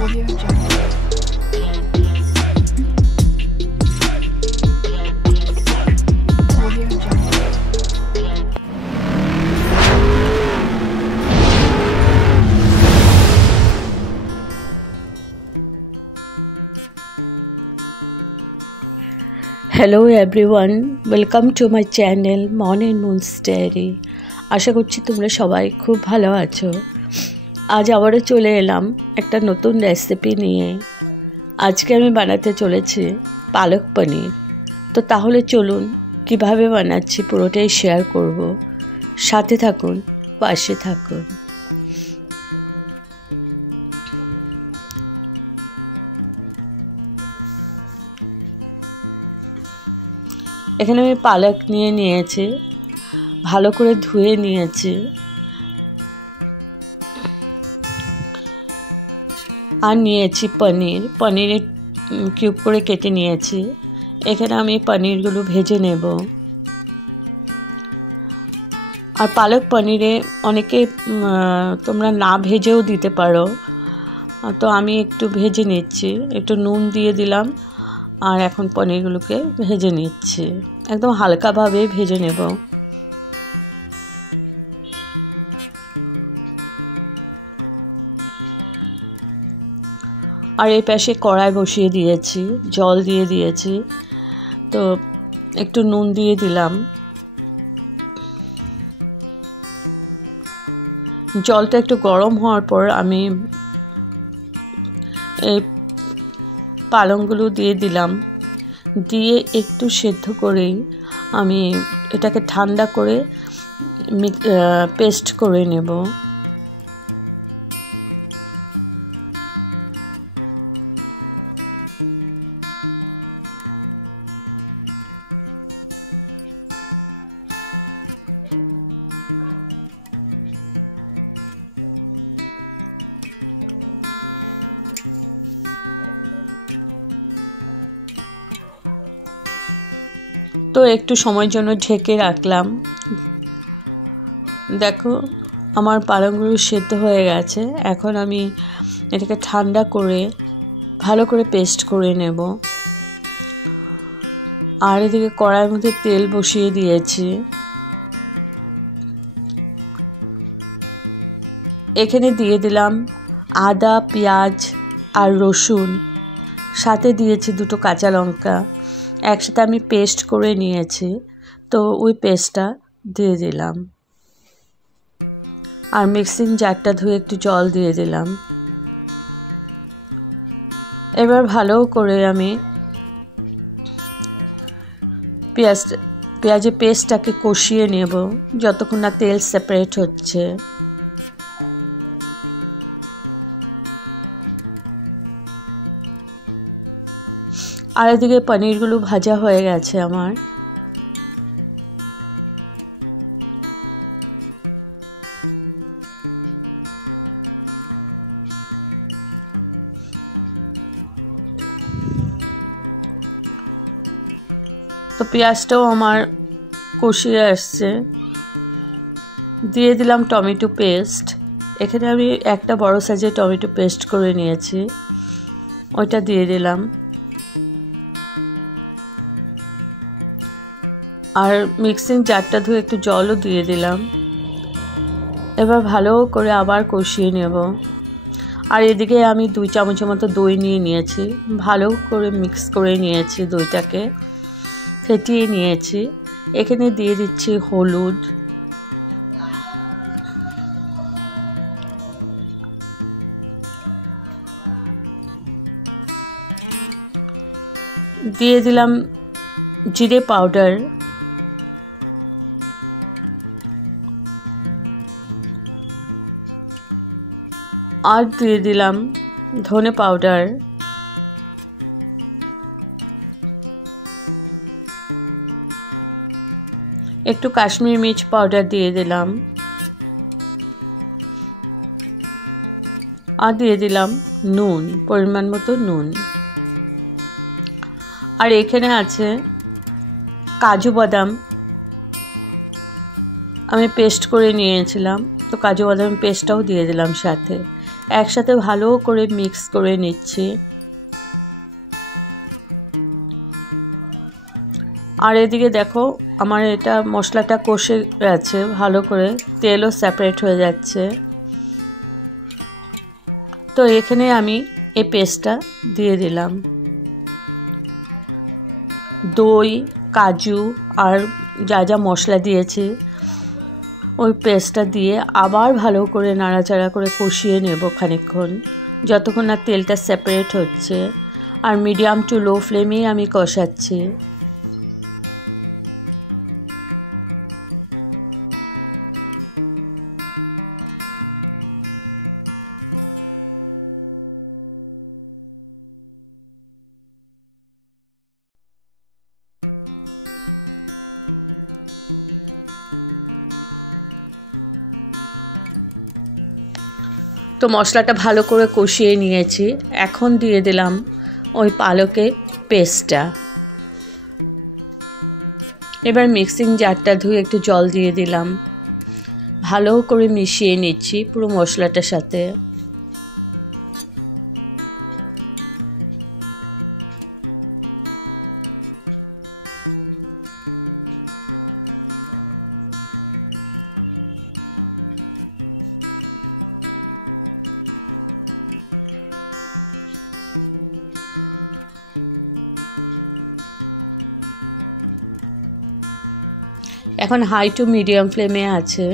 Audio Jungle. Audio Jungle. Hello everyone, welcome to my channel Morning Moon's Diary. আশা করছি তোমরা সবাই খুব ভালো আছো। আজ আবারও চলে এলাম একটা নতুন রেসিপি নিয়ে। আজকে আমি বানাতে চলেছি পালক পনির। তো তাহলে চলুন কিভাবে বানাচ্ছি পুরোটাই শেয়ার করব। সাথে থাকুন, পাশে থাকুন। এখানে আমি পালক নিয়েছি, ভালো করে ধুয়ে নিয়েছি আর নিয়েছি পনির কিউব করে কেটে নিয়েছি। এখানে আমি পনিরগুলো ভেজে নেব। আর পালক পনিরে অনেকে তোমরা না ভেজেও দিতে পারো, তো আমি একটু ভেজে নিচ্ছি, একটু নুন দিয়ে দিলাম আর এখন পনিরগুলোকে ভেজে নিচ্ছি, একদম হালকাভাবে ভেজে নেব। আর এই পাশে কড়াই বসিয়ে দিয়েছি, জল দিয়ে দিয়েছি, তো একটু নুন দিয়ে দিলাম। জলটা একটু গরম হওয়ার পর আমি এই পালকগুলো দিয়ে দিলাম, দিয়ে একটু সেদ্ধ করেই আমি এটাকে ঠান্ডা করে পেস্ট করে নেব। তো একটু সময়ের জন্য ঢেকে রাখলাম। দেখো আমার পালকগুলো সেদ্ধ হয়ে গেছে। এখন আমি এটাকে ঠান্ডা করে ভালো করে পেস্ট করে নেব। আর এদিকে কড়াইয়ের মধ্যে তেল বসিয়ে দিয়েছি। এখানে দিয়ে দিলাম আদা, পেঁয়াজ আর রসুন, সাথে দিয়েছি দুটো কাঁচা লঙ্কা, একসাথে আমি পেস্ট করে নিয়েছি, তো ওই পেস্টটা দিয়ে দিলাম। আর মিক্সিং জারটা ধুয়ে একটু জল দিয়ে দিলাম। এবার ভালো করে আমি পেঁয়াজের পেস্টটাকে কষিয়ে নেব যতক্ষণ না তেল সেপারেট হচ্ছে। আর এদিকে পনিরগুলো ভাজা হয়ে গেছে আমার। তো পেঁয়াজটাও আমার কষিয়ে আসছে। দিয়ে দিলাম টমেটো পেস্ট। এখানে আমি একটা বড় সাইজের টমেটো পেস্ট করে নিয়েছি, ওইটা দিয়ে দিলাম। আর মিক্সিং জারটা ধুয়ে একটু জলও দিয়ে দিলাম। এবার ভালো করে আবার কষিয়ে নেব। আর এদিকে আমি 2 চামচের মতো দই নিয়েছি, ভালো করে মিক্স করে নিয়েছি, দইটাকে ফেটিয়ে নিয়েছি। এখানে দিয়ে দিচ্ছি হলুদ, দিয়ে দিলাম জিরে পাউডার, আর দিয়ে দিলাম ধনে পাউডার, একটু কাশ্মীরি মির্চ পাউডার দিয়ে দিলাম, আর দিয়ে দিলাম নুন, পরিমাণ মতো নুন। আর এখানে আছে কাজু বাদাম, আমি পেস্ট করে নিয়েছিলাম, তো কাজু বাদাম পেস্টটাও দিয়ে দিলাম সাথে। একসাথে ভালো করে মিক্স করে নিচ্ছি। আর এদিকে দেখো আমার এটা মশলাটা কষে গেছে ভালো করে, তেলও সেপারেট হয়ে যাচ্ছে। তো এখানে আমি এই পেস্টটা দিয়ে দিলাম। দই, কাজু আর যা যা মশলা দিয়েছি ওই পেস্টটা দিয়ে আবার ভালো করে নাড়াচাড়া করে কষিয়ে নেব খানিকক্ষণ, যতক্ষণ না তেলটা সেপারেট হচ্ছে। আর মিডিয়াম টু লো ফ্লেমেই আমি কষাচ্ছি। তো মশলাটা ভালো করে কষিয়ে নিয়েছি, এখন দিয়ে দিলাম ওই পালকের পেস্টটা। এবার মিক্সিং জারটা ধুয়ে একটু জল দিয়ে দিলাম, ভালো করে মিশিয়ে নিচ্ছি পুরো মশলাটার সাথে। এখন হাই টু মিডিয়াম ফ্লেমে আছে।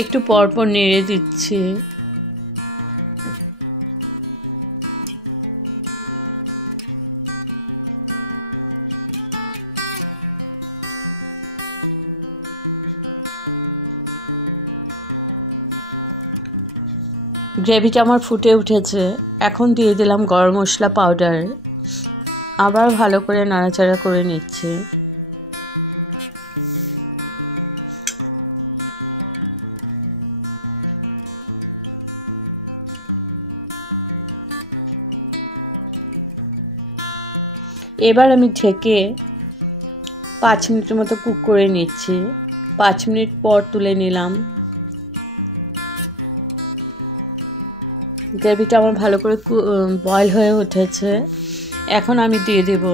একটু পরপর নেড়ে দিচ্ছি। গ্রেভিটা আমার ফুটে উঠেছে, এখন দিয়ে দিলাম গরম মশলা পাউডার, আবার ভালো করে নাড়াচাড়া করে নিচ্ছি। এবার আমি ঢেকে 5 মিনিটের মতো কুক করে নিচ্ছি। 5 মিনিট পর তুলে নিলাম। গ্রেভিটা আমার ভালো করে বয়েল হয়ে উঠেছে। এখন আমি দিয়ে দেব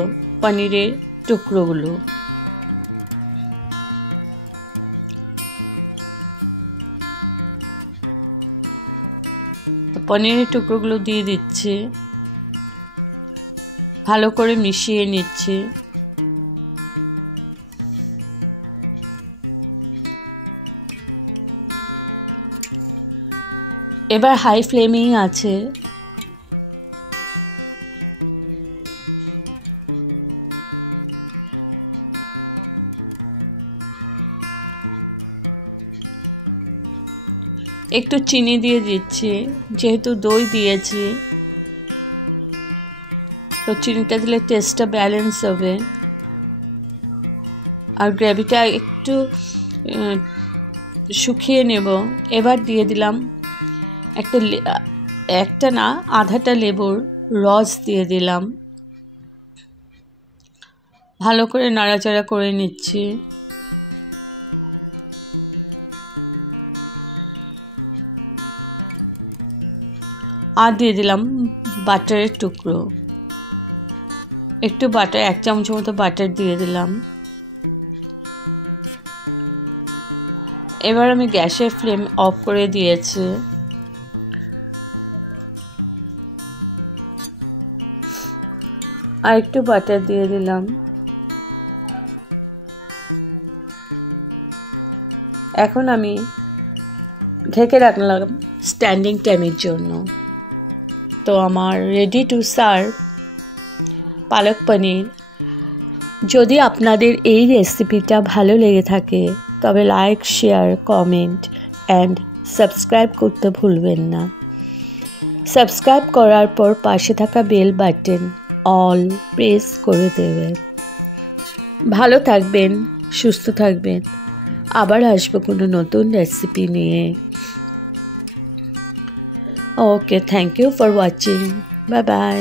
পনিরের টুকরোগুলো। পনিরের টুকরোগুলো দিয়ে দিচ্ছি, ভালো করে মিশিয়ে নিচ্ছি। এবার হাই ফ্লেমেই আছে। একটু চিনি দিয়ে দিচ্ছি, যেহেতু দই দিয়েছি তো চিনিটা দিলে টেস্টটা ব্যালেন্স হবে। আর গ্রেভিটা একটু শুকিয়ে নেব। এবার দিয়ে দিলাম একটা না আধাটা লেবুর রস দিয়ে দিলাম, ভালো করে নাড়াচাড়া করে নিচ্ছি। আর দিয়ে দিলাম বাটারের টুকরো, একটু বাটার 1 চামচের মতো বাটার দিয়ে দিলাম। এবার আমি গ্যাসের ফ্লেম অফ করে দিয়েছি। আর একটু বাটার দিয়ে দিলাম। এখন আমি ঢেকে রাখলাম স্ট্যান্ডিং টাইমের জন্য। তো আমার রেডি টু সার্ভ পালক পনির। যদি আপনাদের এই রেসিপিটা ভালো লেগে থাকে তবে like, share, comment and subscribe করতে ভুলবেন না। সাবস্ক্রাইব করার পর পাশে থাকা বেল বাটন অল প্রেস করে দেবেন। ভালো থাকবেন, সুস্থ থাকবেন। আবার আসবো কোনো নতুন রেসিপি নিয়ে। Okay, thank you for watching. Bye by.